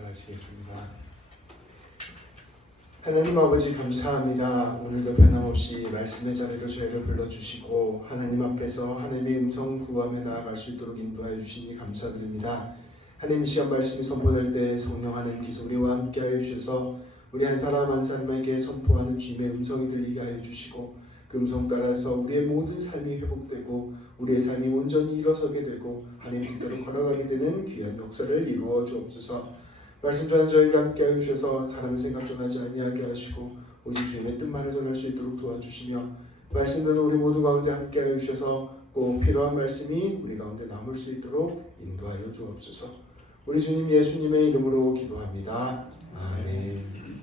기도하시겠습니다. 하나님 아버지 감사합니다. 오늘도 변함없이 말씀의 자리로 저희를 불러주시고 하나님 앞에서 하나님의 음성 구하며 나아갈 수 있도록 인도하여 주시니 감사드립니다. 하나님, 이 시간 말씀이 선포될 때 성령 하나님께서 우리와 함께하여 주셔서 우리 한 사람 한 사람에게 선포하는 주님의 음성이 들리게 하여 주시고 그 음성 따라서 우리의 모든 삶이 회복되고 우리의 삶이 온전히 일어서게 되고 하나님 뜻대로 걸어가게 되는 귀한 역사를 이루어 주옵소서. 말씀 전한 저희가 함께하여 주셔서 사람의 생각 전하지 아니하게 하시고 오직 주님의 뜻만을 전할 수 있도록 도와주시며 말씀 듣는 우리 모두 가운데 함께하여 주셔서 꼭 필요한 말씀이 우리 가운데 남을 수 있도록 인도하여 주옵소서. 우리 주님 예수님의 이름으로 기도합니다. 아멘.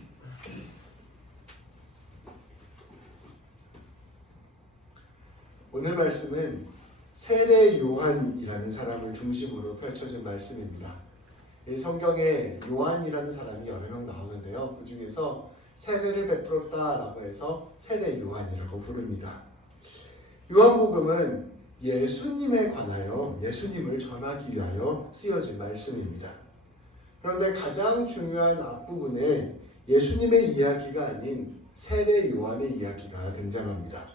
오늘 말씀은 세례 요한이라는 사람을 중심으로 펼쳐진 말씀입니다. 이 성경에 요한이라는 사람이 여러 명 나오는데요. 그 중에서 세례를 베풀었다라고 해서 세례 요한이라고 부릅니다. 요한복음은 예수님에 관하여 예수님을 전하기 위하여 쓰여진 말씀입니다. 그런데 가장 중요한 앞부분에 예수님의 이야기가 아닌 세례 요한의 이야기가 등장합니다.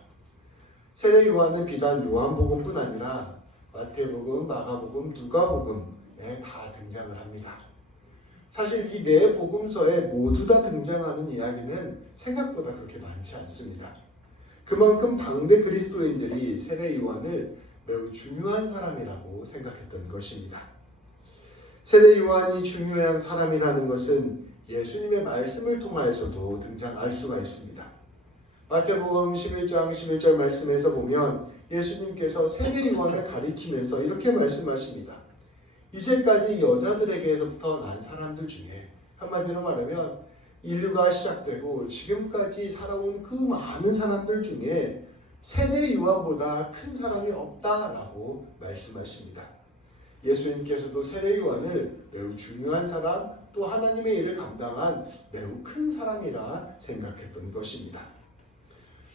세례 요한은 비단 요한복음뿐 아니라 마태복음, 마가복음, 누가복음에 다 등장을 합니다. 사실 이 네 복음서에 모두 다 등장하는 이야기는 생각보다 그렇게 많지 않습니다. 그만큼 당대 그리스도인들이 세례 요한을 매우 중요한 사람이라고 생각했던 것입니다. 세례 요한이 중요한 사람이라는 것은 예수님의 말씀을 통하여서도 등장할 수가 있습니다. 마태복음 11장 11절 말씀에서 보면 예수님께서 세례 요한을 가리키면서 이렇게 말씀하십니다. 이제까지 여자들에게서부터 난 사람들 중에, 한마디로 말하면 인류가 시작되고 지금까지 살아온 그 많은 사람들 중에 세례 요한보다 큰 사람이 없다라고 말씀하십니다. 예수님께서도 세례 요한을 매우 중요한 사람, 또 하나님의 일을 감당한 매우 큰 사람이라 생각했던 것입니다.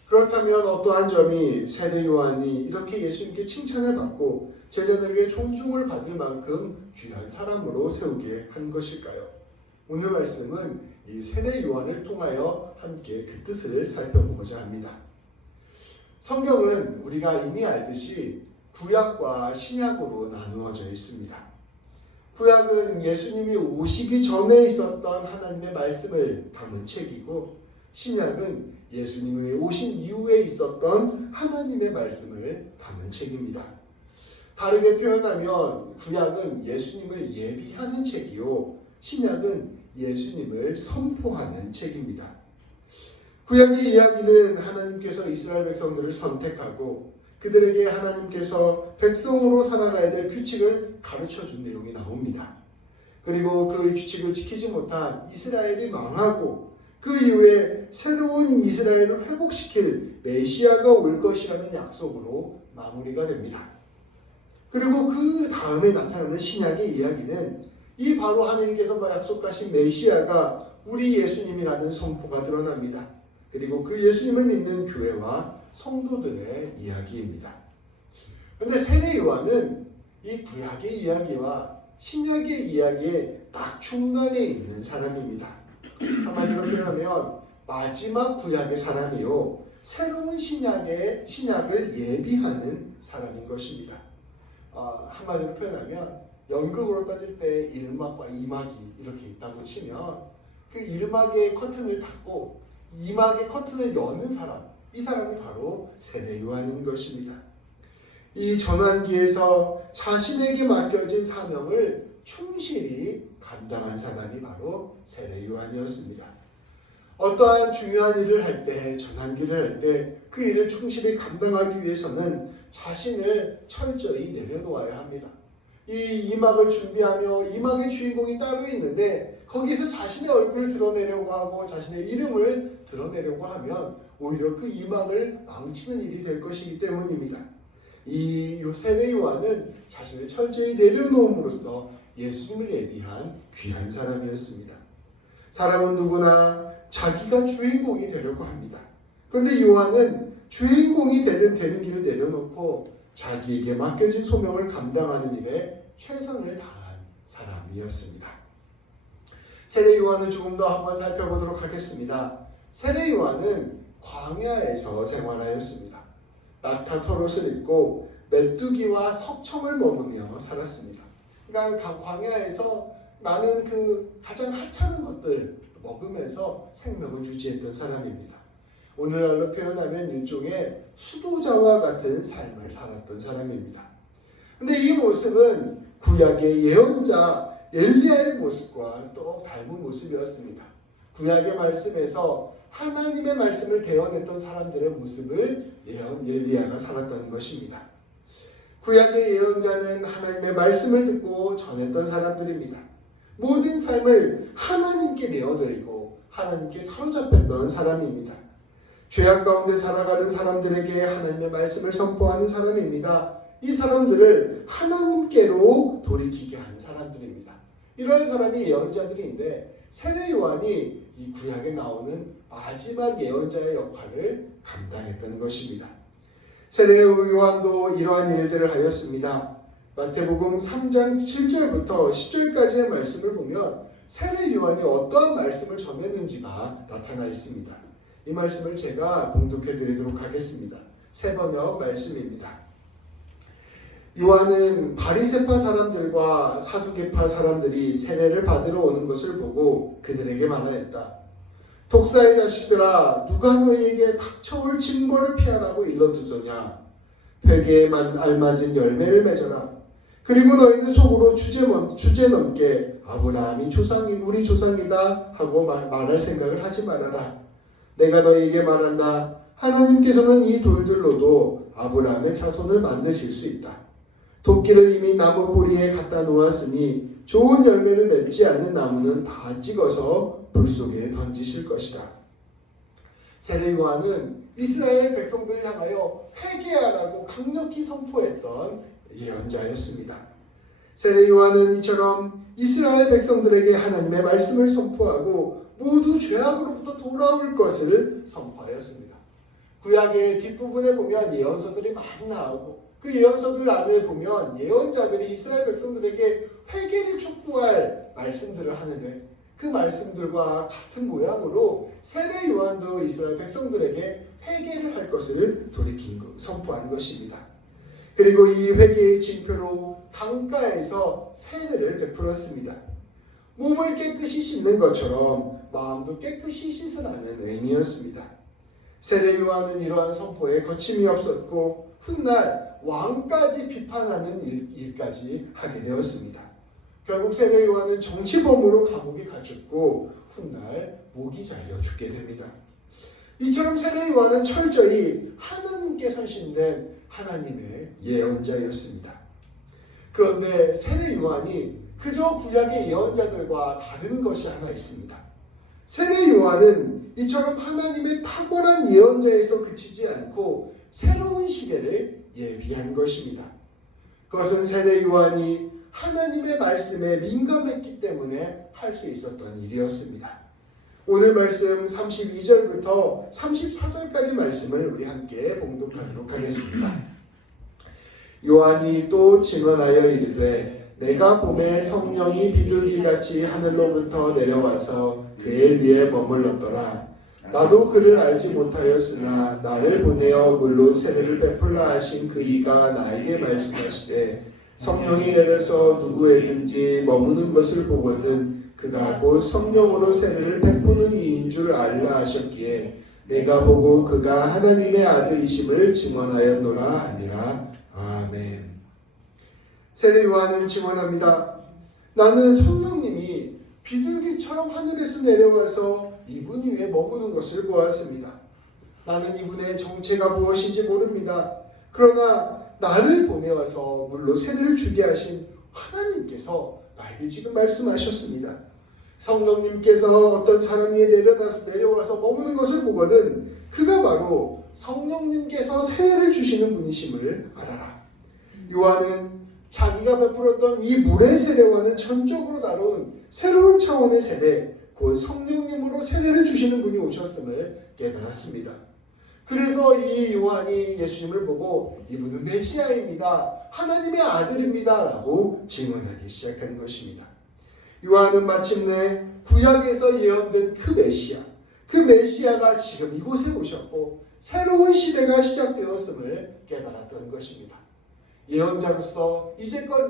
그렇다면 어떠한 점이 세례 요한이 이렇게 예수님께 칭찬을 받고 제자들에게 존중을 받을 만큼 귀한 사람으로 세우게 한 것일까요? 오늘 말씀은 이 세례 요한을 통하여 함께 그 뜻을 살펴보고자 합니다. 성경은 우리가 이미 알듯이 구약과 신약으로 나누어져 있습니다. 구약은 예수님이 오시기 전에 있었던 하나님의 말씀을 담은 책이고, 신약은 예수님이 오신 이후에 있었던 하나님의 말씀을 담은 책입니다. 다르게 표현하면 구약은 예수님을 예비하는 책이요, 신약은 예수님을 선포하는 책입니다. 구약의 이야기는 하나님께서 이스라엘 백성들을 선택하고 그들에게 하나님께서 백성으로 살아가야 될 규칙을 가르쳐준 내용이 나옵니다. 그리고 그 규칙을 지키지 못한 이스라엘이 망하고 그 이후에 새로운 이스라엘을 회복시킬 메시아가 올 것이라는 약속으로 마무리가 됩니다. 그리고 그 다음에 나타나는 신약의 이야기는 이 바로 하나님께서 약속하신 메시아가 우리 예수님이라는 선포가 드러납니다. 그리고 그 예수님을 믿는 교회와 성도들의 이야기입니다. 그런데 세례 요한은 이 구약의 이야기와 신약의 이야기에 딱 중간에 있는 사람입니다. 한마디로 표현하면 마지막 구약의 사람이요, 새로운 신약을 예비하는 사람인 것입니다. 한마디로 표현하면 연극으로 따질 때 1막과 2막이 이렇게 있다고 치면 그 1막의 커튼을 닫고 2막의 커튼을 여는 사람, 이 사람이 바로 세례 요한인 것입니다. 이 전환기에서 자신에게 맡겨진 사명을 충실히 감당한 사람이 바로 세례 요한이었습니다. 어떠한 중요한 일을 할 때, 전환기를 할 때 그 일을 충실히 감당하기 위해서는 자신을 철저히 내려놓아야 합니다. 이 2막을 준비하며 2막의 주인공이 따로 있는데 거기서 자신의 얼굴을 드러내려고 하고 자신의 이름을 드러내려고 하면 오히려 그 2막을 망치는 일이 될 것이기 때문입니다. 이 세례 요한은 자신을 철저히 내려놓음으로써 예수님을 예비한 귀한 사람이었습니다. 사람은 누구나 자기가 주인공이 되려고 합니다. 그런데 요한은 주인공이 되는 길을 내려놓고 자기에게 맡겨진 소명을 감당하는 일에 최선을 다한 사람이었습니다. 세례 요한을 조금 더 한번 살펴보도록 하겠습니다. 세례 요한은 광야에서 생활하였습니다. 낙타 털옷을 입고 메뚜기와 석청을 먹으며 살았습니다. 그러니까 광야에서 많은 그 가장 하찮은 것들 먹으면서 생명을 유지했던 사람입니다. 오늘날로 표현하면 일종의 수도자와 같은 삶을 살았던 사람입니다. 근데 이 모습은 구약의 예언자 엘리야의 모습과 또 닮은 모습이었습니다. 구약의 말씀에서 하나님의 말씀을 대언했던 사람들의 모습을 엘리야가 살았다는 것입니다. 구약의 예언자는 하나님의 말씀을 듣고 전했던 사람들입니다. 모든 삶을 하나님께 내어드리고 하나님께 사로잡혔던 사람입니다. 죄악 가운데 살아가는 사람들에게 하나님의 말씀을 선포하는 사람입니다. 이 사람들을 하나님께로 돌이키게 하는 사람들입니다. 이런 사람이 예언자들인데 세례 요한이 이 구약에 나오는 마지막 예언자의 역할을 감당했던 것입니다. 세례 요한도 이러한 일들을 하였습니다. 마태복음 3장 7절부터 10절까지의 말씀을 보면 세례 요한이 어떠한 말씀을 전했는지가 나타나 있습니다. 이 말씀을 제가 봉독해 드리도록 하겠습니다. 세번역 말씀입니다. 요한은 바리새파 사람들과 사두개파 사람들이 세례를 받으러 오는 것을 보고 그들에게 말하였다. 독사의 자식들아, 누가 너희에게 닥쳐올 징벌을 피하라고 일러두더냐. 회개에 알맞은 열매를 맺어라. 그리고 너희는 속으로 주제넘게 아브라함이 우리 조상이다 하고 말할 생각을 하지 말아라. 내가 너희에게 말한다. 하나님께서는 이 돌들로도 아브라함의 자손을 만드실 수 있다. 도끼를 이미 나무 뿌리에 갖다 놓았으니 좋은 열매를 맺지 않는 나무는 다 찍어서 불 속에 던지실 것이다. 세례 요한은 이스라엘 백성들을 향하여 회개하라고 강력히 선포했던 예언자였습니다. 세례 요한은 이처럼 이스라엘 백성들에게 하나님의 말씀을 선포하고 모두 죄악으로부터 돌아올 것을 선포하였습니다. 구약의 뒷부분에 보면 예언서들이 많이 나오고 그 예언서들 안에 보면 예언자들이 이스라엘 백성들에게 회개를 촉구할 말씀들을 하는데 그 말씀들과 같은 모양으로 세례 요한도 이스라엘 백성들에게 회개를 할 것을 선포한 것입니다. 그리고 이 회개의 징표로 강가에서 세례를 베풀었습니다. 몸을 깨끗이 씻는 것처럼 마음도 깨끗이 씻으라는 의미였습니다. 세례 요한은 이러한 선포에 거침이 없었고 훗날 왕까지 비판하는 일까지 하게 되었습니다. 결국 세례 요한은 정치범으로 감옥에 갇혔고 훗날 목이 잘려 죽게 됩니다. 이처럼 세례 요한은 철저히 하나님께 선신된 하나님의 예언자였습니다. 그런데 세례 요한이 그저 구약의 예언자들과 다른 것이 하나 있습니다. 세례 요한은 이처럼 하나님의 탁월한 예언자에서 그치지 않고 새로운 시대를 예비한 것입니다. 그것은 세례 요한이 하나님의 말씀에 민감했기 때문에 할 수 있었던 일이었습니다. 오늘 말씀 32절부터 34절까지 말씀을 우리 함께 봉독하도록 하겠습니다. 요한이 또 증언하여 이르되 내가 봄에 성령이 비둘기같이 하늘로부터 내려와서 그의 위에 머물렀더라. 나도 그를 알지 못하였으나 나를 보내어 물로 세례를 베풀라 하신 그 이가 나에게 말씀하시되 성령이 내려서 누구에든지 머무는 것을 보거든 그가 곧 성령으로 세례를 베푸는 이인 줄 알라 하셨기에 내가 보고 그가 하나님의 아들이심을 증언하였노라 하니라. 아멘. 세례 요한은 증언합니다. 나는 성령님이 비둘기처럼 하늘에서 내려와서 이분 위에 머무는 것을 보았습니다. 나는 이분의 정체가 무엇인지 모릅니다. 그러나 나를 보내어서 물로 세례를 주게 하신 하나님께서 나에게 지금 말씀하셨습니다. 성령님께서 어떤 사람 위에 내려와서 머무는 것을 보거든 그가 바로 성령님께서 세례를 주시는 분이심을 알아라. 요한은 자기가 베풀었던 이 물의 세례와는 전적으로 다른 새로운 차원의 세례, 곧 성령님으로 세례를 주시는 분이 오셨음을 깨달았습니다. 그래서 이 요한이 예수님을 보고 이분은 메시아입니다. 하나님의 아들입니다. 라고 증언하기 시작하는 것입니다. 요한은 마침내 구약에서 예언된 그 메시아, 그 메시아가 지금 이곳에 오셨고 새로운 시대가 시작되었음을 깨달았던 것입니다. 예언자로서 이제껏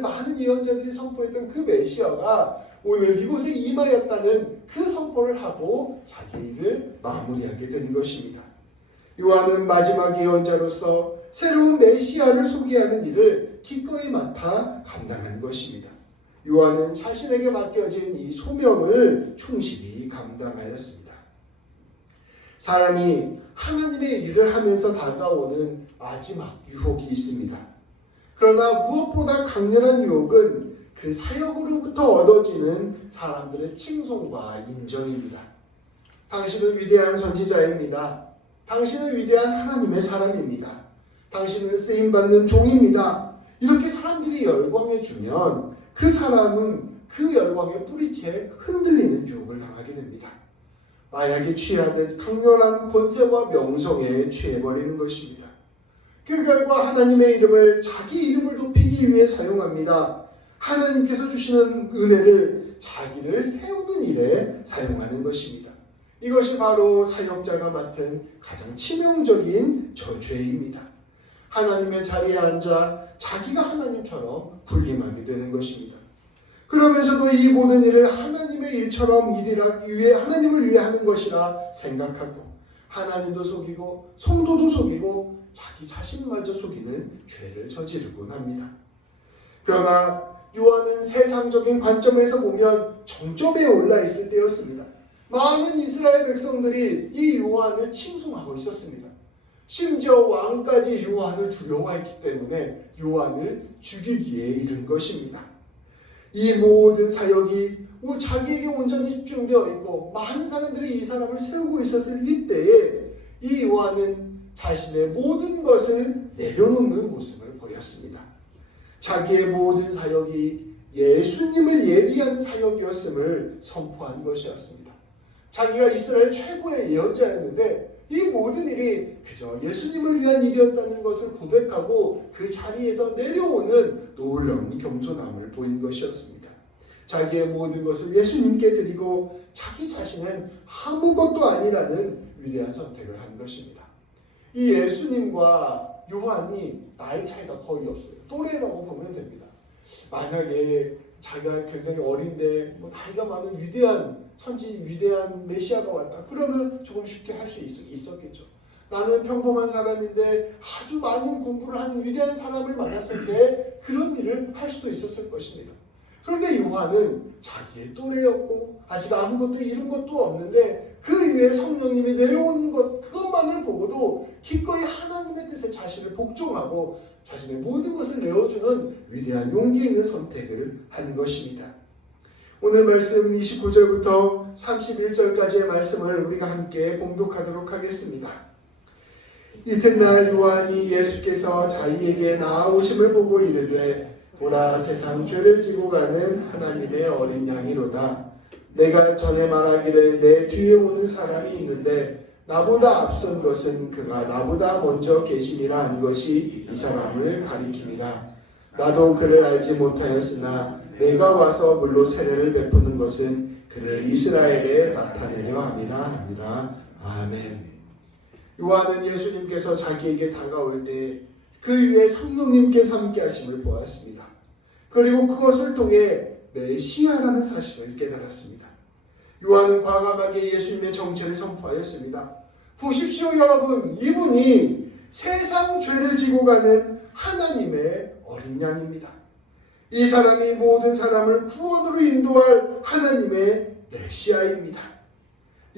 많은 예언자들이 선포했던 그 메시아가 오늘 이곳에 임하였다는 그 선포를 하고 자기 일을 마무리하게 된 것입니다. 요한은 마지막 예언자로서 새로운 메시아를 소개하는 일을 기꺼이 맡아 감당한 것입니다. 요한은 자신에게 맡겨진 이 소명을 충실히 감당하였습니다. 사람이 하나님의 일을 하면서 다가오는 마지막 유혹이 있습니다. 그러나 무엇보다 강렬한 유혹은 그 사역으로부터 얻어지는 사람들의 칭송과 인정입니다. 당신은 위대한 선지자입니다. 당신은 위대한 하나님의 사람입니다. 당신은 쓰임받는 종입니다. 이렇게 사람들이 열광해주면 그 사람은 그 열광에 뿌리채 흔들리는 유혹을 당하게 됩니다. 마약에 취하듯 강렬한 권세와 명성에 취해버리는 것입니다. 그 결과 하나님의 이름을 자기 이름을 높이기 위해 사용합니다. 하나님께서 주시는 은혜를 자기를 세우는 일에 사용하는 것입니다. 이것이 바로 사역자가 맡은 가장 치명적인 죄입니다. 하나님의 자리에 앉아 자기가 하나님처럼 군림하게 되는 것입니다. 그러면서도 이 모든 일을 하나님의 일처럼 하나님을 위해 하는 것이라 생각하고 하나님도 속이고 성도도 속이고 자기 자신마저 속이는 죄를 저지르곤 합니다. 그러나 요한은 세상적인 관점에서 보면 정점에 올라 있을 때였습니다. 많은 이스라엘 백성들이 이 요한을 칭송하고 있었습니다. 심지어 왕까지 요한을 두려워했기 때문에 요한을 죽이기에 이른 것입니다. 이 모든 사역이 자기에게 온전히 집중되어 있고 많은 사람들이 이 사람을 세우고 있었을 이때에 이 요한은 자신의 모든 것을 내려놓는 모습을 보였습니다. 자기의 모든 사역이 예수님을 예비하는 사역이었음을 선포한 것이었습니다. 자기가 이스라엘 최고의 예언자였는데 이 모든 일이 그저 예수님을 위한 일이었다는 것을 고백하고 그 자리에서 내려오는 놀라운 겸손함을 보인 것이었습니다. 자기의 모든 것을 예수님께 드리고 자기 자신은 아무것도 아니라는 위대한 선택을 한 것입니다. 이 예수님과 요한이 나이 차이가 거의 없어요. 또래라고 보면 됩니다. 만약에 자기가 굉장히 어린데 나이가 많은 위대한 메시아가 왔다. 그러면 조금 쉽게 할 수 있었겠죠. 나는 평범한 사람인데 아주 많은 공부를 한 위대한 사람을 만났을 때 그런 일을 할 수도 있었을 것입니다. 그런데 요한은 자기의 또래였고 아직 아무것도 이룬 것도 없는데 그 위에 성령님이 내려오는 것 그것만을 보고도 기꺼이 하나님의 뜻에 자신을 복종하고 자신의 모든 것을 내어주는 위대한 용기 있는 선택을 한 것입니다. 오늘 말씀 29절부터 31절까지의 말씀을 우리가 함께 봉독하도록 하겠습니다. 이튿날 요한이 예수께서 자기에게 나아오심을 보고 이르되 보라 세상 죄를 지고 가는 하나님의 어린 양이로다. 내가 전에 말하기를 내 뒤에 오는 사람이 있는데 나보다 앞선 것은 그가 나보다 먼저 계심이라 한 것이 이 사람을 가리킴이라. 나도 그를 알지 못하였으나 내가 와서 물로 세례를 베푸는 것은 그를 이스라엘에 나타내려 함이라. 아멘. 요한은 예수님께서 자기에게 다가올 때 그 위에 성령님께서 함께 하심을 보았습니다. 그리고 그것을 통해 메시아라는 사실을 깨달았습니다. 요한은 과감하게 예수님의 정체를 선포하였습니다. 보십시오 여러분, 이분이 세상 죄를 지고 가는 하나님의 어린 양입니다. 이 사람이 모든 사람을 구원으로 인도할 하나님의 메시아입니다.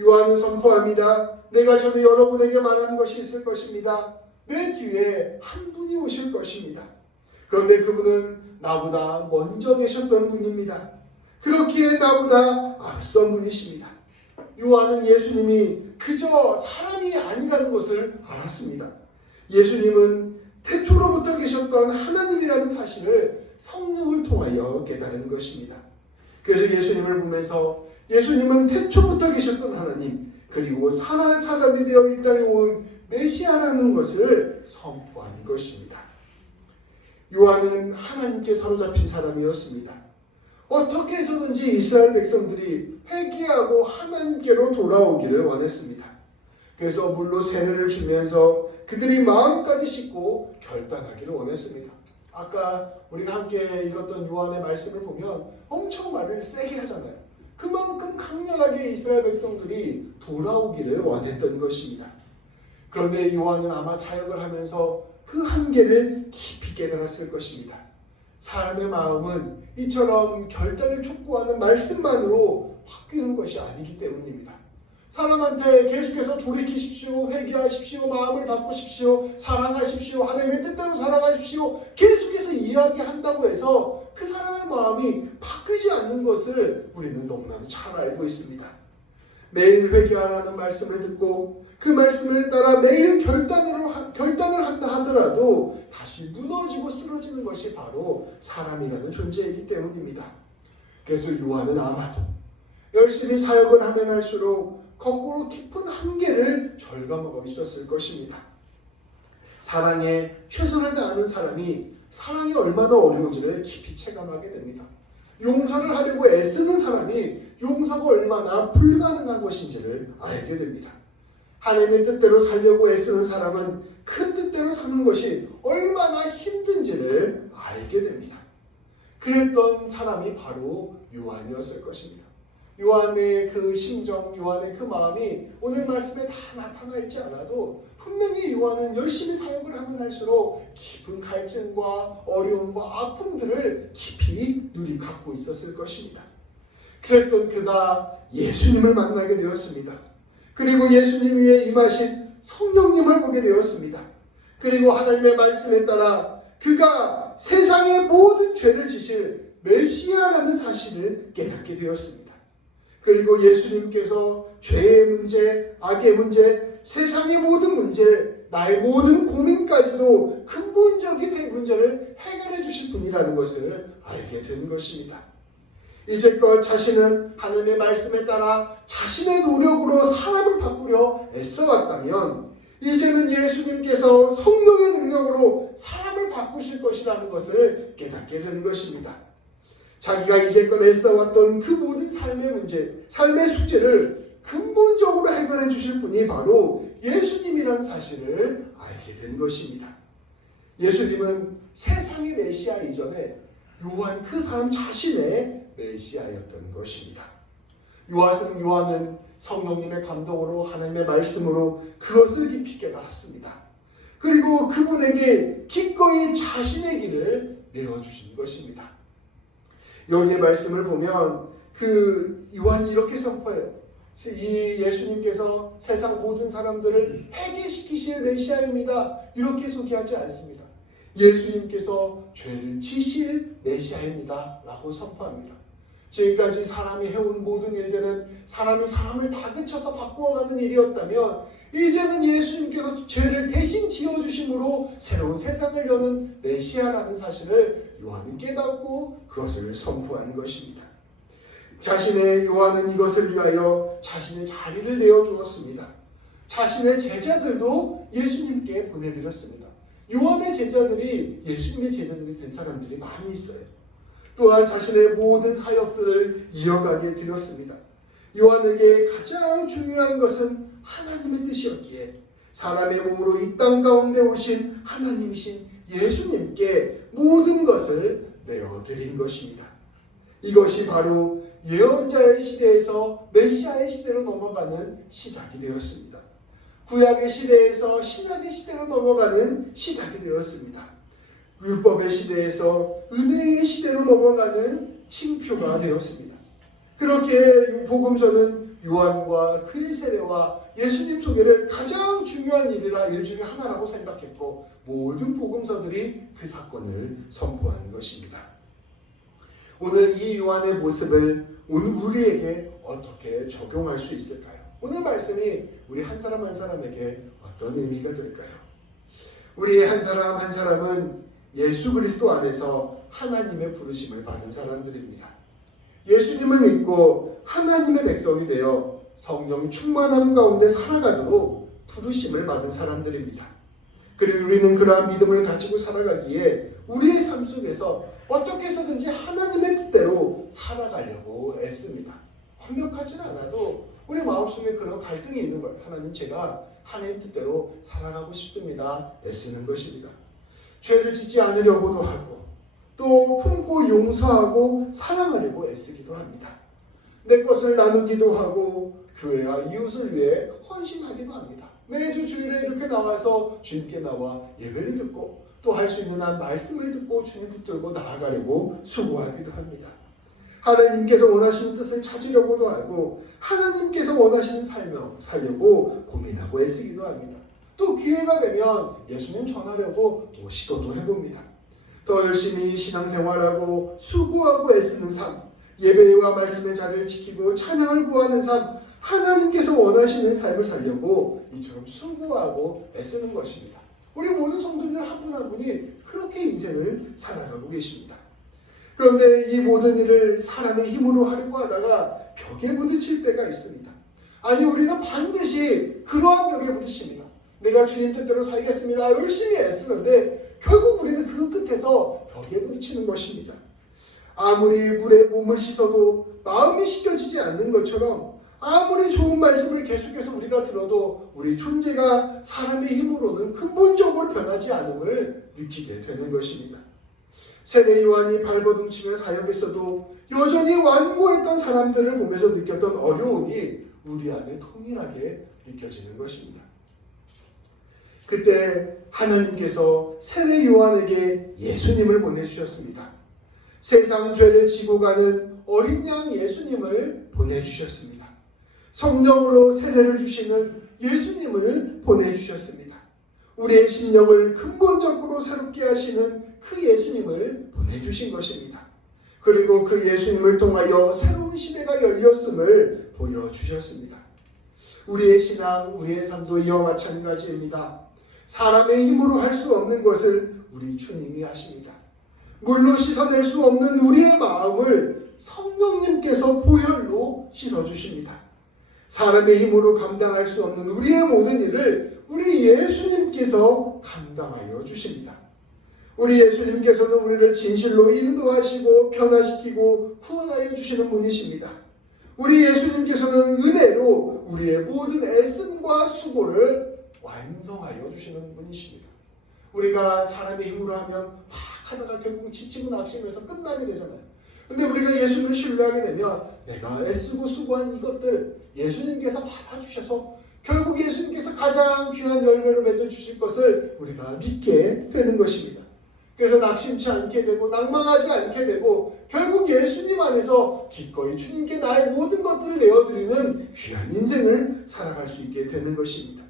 요한은 선포합니다. 내가 전에 여러분에게 말한 것이 있을 것입니다. 내 뒤에 한 분이 오실 것입니다. 그런데 그분은 나보다 먼저 계셨던 분입니다. 그렇기에 나보다 앞선 분이십니다. 요한은 예수님이 그저 사람이 아니라는 것을 알았습니다. 예수님은 태초로부터 계셨던 하나님이라는 사실을 성령을 통하여 깨달은 것입니다. 그래서 예수님을 보면서 예수님은 태초부터 계셨던 하나님, 그리고 살아난 사람이 되어 이 땅에 온 메시아라는 것을 선포한 것입니다. 요한은 하나님께 사로잡힌 사람이었습니다. 어떻게 해서든지 이스라엘 백성들이 회개하고 하나님께로 돌아오기를 원했습니다. 그래서 물로 세례를 주면서 그들이 마음까지 씻고 결단하기를 원했습니다. 아까 우리가 함께 읽었던 요한의 말씀을 보면 엄청 말을 세게 하잖아요. 그만큼 강렬하게 이스라엘 백성들이 돌아오기를 원했던 것입니다. 그런데 요한은 아마 사역을 하면서 그 한계를 깊이 깨달았을 것입니다. 사람의 마음은 이처럼 결단을 촉구하는 말씀만으로 바뀌는 것이 아니기 때문입니다. 사람한테 계속해서 돌이키십시오, 회개하십시오, 마음을 바꾸십시오, 사랑하십시오, 하나님의 뜻대로 살아가십시오 계속해서 이야기한다고 해서 그 사람의 마음이 바뀌지 않는 것을 우리는 너무나도 잘 알고 있습니다. 매일 회개하라는 말씀을 듣고 그 말씀을 따라 매일 결단을 한다 하더라도 다시 무너지고 쓰러지는 것이 바로 사람이라는 존재이기 때문입니다. 그래서 요한은 아마도 열심히 사역을 하면 할수록 거꾸로 깊은 한계를 절감하고 있었을 것입니다. 사랑에 최선을 다하는 사람이 사랑이 얼마나 어려운지를 깊이 체감하게 됩니다. 용서를 하려고 애쓰는 사람이 용서가 얼마나 불가능한 것인지를 알게 됩니다. 하나님의 뜻대로 살려고 애쓰는 사람은 그 뜻대로 사는 것이 얼마나 힘든지를 알게 됩니다. 그랬던 사람이 바로 요한이었을 것입니다. 요한의 그 심정, 요한의 그 마음이 오늘 말씀에 다 나타나 있지 않아도 분명히 요한은 열심히 사역을 하면 할수록 깊은 갈증과 어려움과 아픔들을 깊이 누리고 있었을 것입니다. 그랬던 그가 예수님을 만나게 되었습니다. 그리고 예수님 위에 임하신 성령님을 보게 되었습니다. 그리고 하나님의 말씀에 따라 그가 세상의 모든 죄를 지실 메시아라는 사실을 깨닫게 되었습니다. 그리고 예수님께서 죄의 문제, 악의 문제, 세상의 모든 문제, 나의 모든 고민까지도 근본적인 문제를 해결해 주실 분이라는 것을 알게 된 것입니다. 이제껏 자신은 하나님의 말씀에 따라 자신의 노력으로 사람을 바꾸려 애써왔다면 이제는 예수님께서 성령의 능력으로 사람을 바꾸실 것이라는 것을 깨닫게 된 것입니다. 자기가 이제껏 애써왔던 그 모든 삶의 문제, 삶의 숙제를 근본적으로 해결해 주실 분이 바로 예수님이라는 사실을 알게 된 것입니다. 예수님은 세상의 메시아 이전에 요한 그 사람 자신의 메시아였던 것입니다. 요한은 성령님의 감동으로 하나님의 말씀으로 그것을 깊이 깨달았습니다. 그리고 그분에게 기꺼이 자신의 길을 내어주신 것입니다. 여기의 말씀을 보면 그 요한이 이렇게 선포해요. 이 예수님께서 세상 모든 사람들을 회개시키실 메시아입니다. 이렇게 소개하지 않습니다. 예수님께서 죄를 지실 메시아입니다. 라고 선포합니다. 지금까지 사람이 해온 모든 일들은 사람이 사람을 다그쳐서 바꾸어가는 일이었다면 이제는 예수님께서 죄를 대신 지어주심으로 새로운 세상을 여는 메시아라는 사실을 요한은 깨닫고 그것을 선포하는 것입니다. 요한은 이것을 위하여 자신의 자리를 내어주었습니다. 자신의 제자들도 예수님께 보내드렸습니다. 요한의 제자들이 예수님의 제자들이 된 사람들이 많이 있어요. 또한 자신의 모든 사역들을 이어가게 되었습니다. 요한에게 가장 중요한 것은 하나님의 뜻이었기에 사람의 몸으로 이 땅 가운데 오신 하나님이신 예수님께 모든 것을 내어드린 것입니다. 이것이 바로 예언자의 시대에서 메시아의 시대로 넘어가는 시작이 되었습니다. 구약의 시대에서 신약의 시대로 넘어가는 시작이 되었습니다. 율법의 시대에서 은혜의 시대로 넘어가는 징표가 되었습니다. 그렇게 복음서는 요한과 그의 세례와 예수님 소개를 가장 중요한 일 중에 하나라고 생각했고 모든 복음서들이 그 사건을 선포하는 것입니다. 오늘 이 요한의 모습을 오늘 우리에게 어떻게 적용할 수 있을까요? 오늘 말씀이 우리 한 사람 한 사람에게 어떤 의미가 될까요? 우리 한 사람 한 사람은 예수 그리스도 안에서 하나님의 부르심을 받은 사람들입니다. 예수님을 믿고 하나님의 백성이 되어 성령 충만함 가운데 살아가도록 부르심을 받은 사람들입니다. 그리고 우리는 그러한 믿음을 가지고 살아가기에 우리의 삶 속에서 어떻게 해서든지 하나님의 뜻대로 살아가려고 애씁니다. 완벽하지는 않아도 우리 마음속에 그런 갈등이 있는 거예요. 하나님, 제가 하나님 뜻대로 살아가고 싶습니다. 애쓰는 것입니다. 죄를 짓지 않으려고도 하고 또 품고 용서하고 사랑하려고 애쓰기도 합니다. 내 것을 나누기도 하고 교회와 이웃을 위해 헌신하기도 합니다. 매주 주일에 이렇게 나와서 주님께 나와 예배를 듣고 또 할 수 있는 한 말씀을 듣고 주님 붙들고 나아가려고 수고하기도 합니다. 하나님께서 원하시는 뜻을 찾으려고도 하고 하나님께서 원하시는 삶을 살려고 고민하고 애쓰기도 합니다. 또 기회가 되면 예수님 전하려고 또 시도도 해봅니다. 더 열심히 신앙생활하고 수고하고 애쓰는 삶, 예배와 말씀의 자리를 지키고 찬양을 구하는 삶, 하나님께서 원하시는 삶을 살려고 이처럼 수고하고 애쓰는 것입니다. 우리 모든 성도들 한 분 한 분이 그렇게 인생을 살아가고 계십니다. 그런데 이 모든 일을 사람의 힘으로 하려고 하다가 벽에 부딪힐 때가 있습니다. 아니, 우리는 반드시 그러한 벽에 부딪힙니다. 내가 주님 뜻대로 살겠습니다. 열심히 애쓰는데 결국 우리는 그 끝에서 벽에 부딪히는 것입니다. 아무리 물에 몸을 씻어도 마음이 씻겨지지 않는 것처럼 아무리 좋은 말씀을 계속해서 우리가 들어도 우리 존재가 사람의 힘으로는 근본적으로 변하지 않음을 느끼게 되는 것입니다. 세례 요한이 발버둥치며 사역했어도 여전히 완고했던 사람들을 보면서 느꼈던 어려움이 우리 안에 통일하게 느껴지는 것입니다. 그때 하나님께서 세례 요한에게 예수님을 보내주셨습니다. 세상 죄를 지고 가는 어린 양 예수님을 보내주셨습니다. 성령으로 세례를 주시는 예수님을 보내주셨습니다. 우리의 심령을 근본적으로 새롭게 하시는 그 예수님을 보내주신 것입니다. 그리고 그 예수님을 통하여 새로운 시대가 열렸음을 보여주셨습니다. 우리의 신앙, 우리의 삶도 이와 마찬가지입니다. 사람의 힘으로 할 수 없는 것을 우리 주님이 하십니다. 물로 씻어낼 수 없는 우리의 마음을 성령님께서 보혈로 씻어주십니다. 사람의 힘으로 감당할 수 없는 우리의 모든 일을 우리 예수님께서 감당하여 주십니다. 우리 예수님께서는 우리를 진실로 인도하시고 변화시키고 구원하여 주시는 분이십니다. 우리 예수님께서는 은혜로 우리의 모든 애씀과 수고를 완성하여 주시는 분이십니다. 우리가 사람의 힘으로 하면 막 하다가 결국 지치고 낙심해서 끝나게 되잖아요. 근데 우리가 예수님을 신뢰하게 되면 내가 애쓰고 수고한 이것들 예수님께서 받아주셔서 결국 예수님께서 가장 귀한 열매를 맺어주실 것을 우리가 믿게 되는 것입니다. 그래서 낙심치 않게 되고 낭망하지 않게 되고 결국 예수님 안에서 기꺼이 주님께 나의 모든 것들을 내어드리는 귀한 인생을 살아갈 수 있게 되는 것입니다.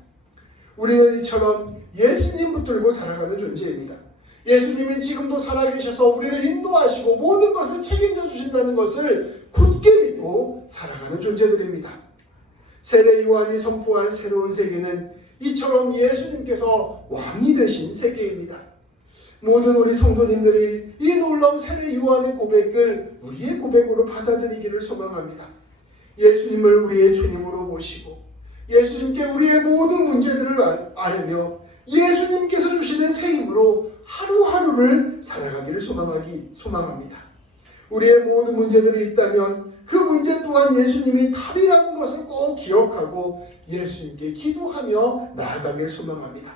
우리는 이처럼 예수님 붙들고 살아가는 존재입니다. 예수님이 지금도 살아계셔서 우리를 인도하시고 모든 것을 책임져 주신다는 것을 굳게 믿고 살아가는 존재들입니다. 세례 요한이 선포한 새로운 세계는 이처럼 예수님께서 왕이 되신 세계입니다. 모든 우리 성도님들이 이 놀라운 세례 요한의 고백을 우리의 고백으로 받아들이기를 소망합니다. 예수님을 우리의 주님으로 모시고 예수님께 우리의 모든 문제들을 아뢰며 예수님께서 주시는 새 힘으로 하루하루를 살아가기를 소망합니다. 우리의 모든 문제들이 있다면 그 문제 또한 예수님이 답이라는 것을 꼭 기억하고 예수님께 기도하며 나아가기를 소망합니다.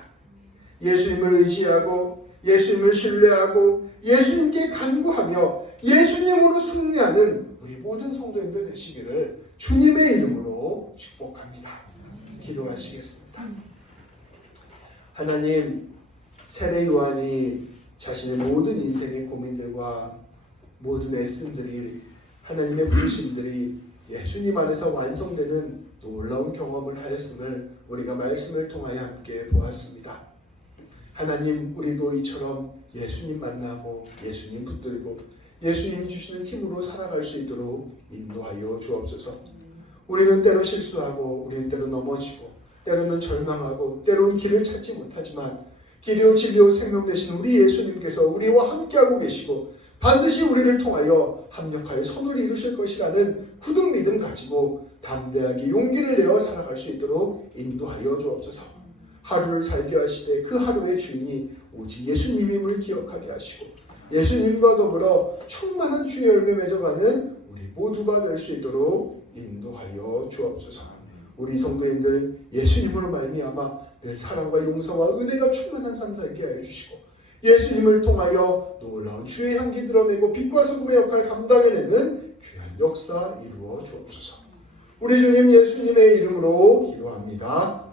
예수님을 의지하고 예수님을 신뢰하고 예수님께 간구하며 예수님으로 승리하는 우리 모든 성도님들 되시기를 주님의 이름으로 축복합니다. 기도하시겠습니다. 하나님, 세례 요한이 자신의 모든 인생의 고민들과 모든 애씀들이 하나님의 부르심들이 예수님 안에서 완성되는 놀라운 경험을 하였음을 우리가 말씀을 통하여 함께 보았습니다. 하나님, 우리도 이처럼 예수님 만나고 예수님 붙들고 예수님이 주시는 힘으로 살아갈 수 있도록 인도하여 주옵소서. 우리는 때로 실수하고 우리는 때로 넘어지고 때로는 절망하고 때로는 길을 찾지 못하지만 길이요 진리요 생명 되신 우리 예수님께서 우리와 함께하고 계시고 반드시 우리를 통하여 합력하여 선을 이루실 것이라는 굳은 믿음 가지고 담대하게 용기를 내어 살아갈 수 있도록 인도하여 주옵소서. 하루를 살게 하시되 그 하루의 주인이 오직 예수님임을 기억하게 하시고 예수님과 더불어 충만한 주의 열매 맺어가는 우리 모두가 될 수 있도록 인도하여 주옵소서. 우리 성도님들 예수님으로 말미암아 늘 사랑과 용서와 은혜가 충만한 삶 살게 하여 주시고 예수님을 통하여 놀라운 주의 향기 드러내고 빛과 소금의 역할을 감당해내는 귀한 역사 이루어 주옵소서. 우리 주님 예수님의 이름으로 기도합니다.